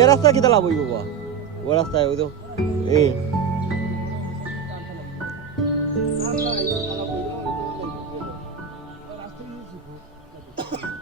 যে রাস্তা কিতা লাভ হইব বাবা ও রাস্তায় ওই তো এই রাস্তা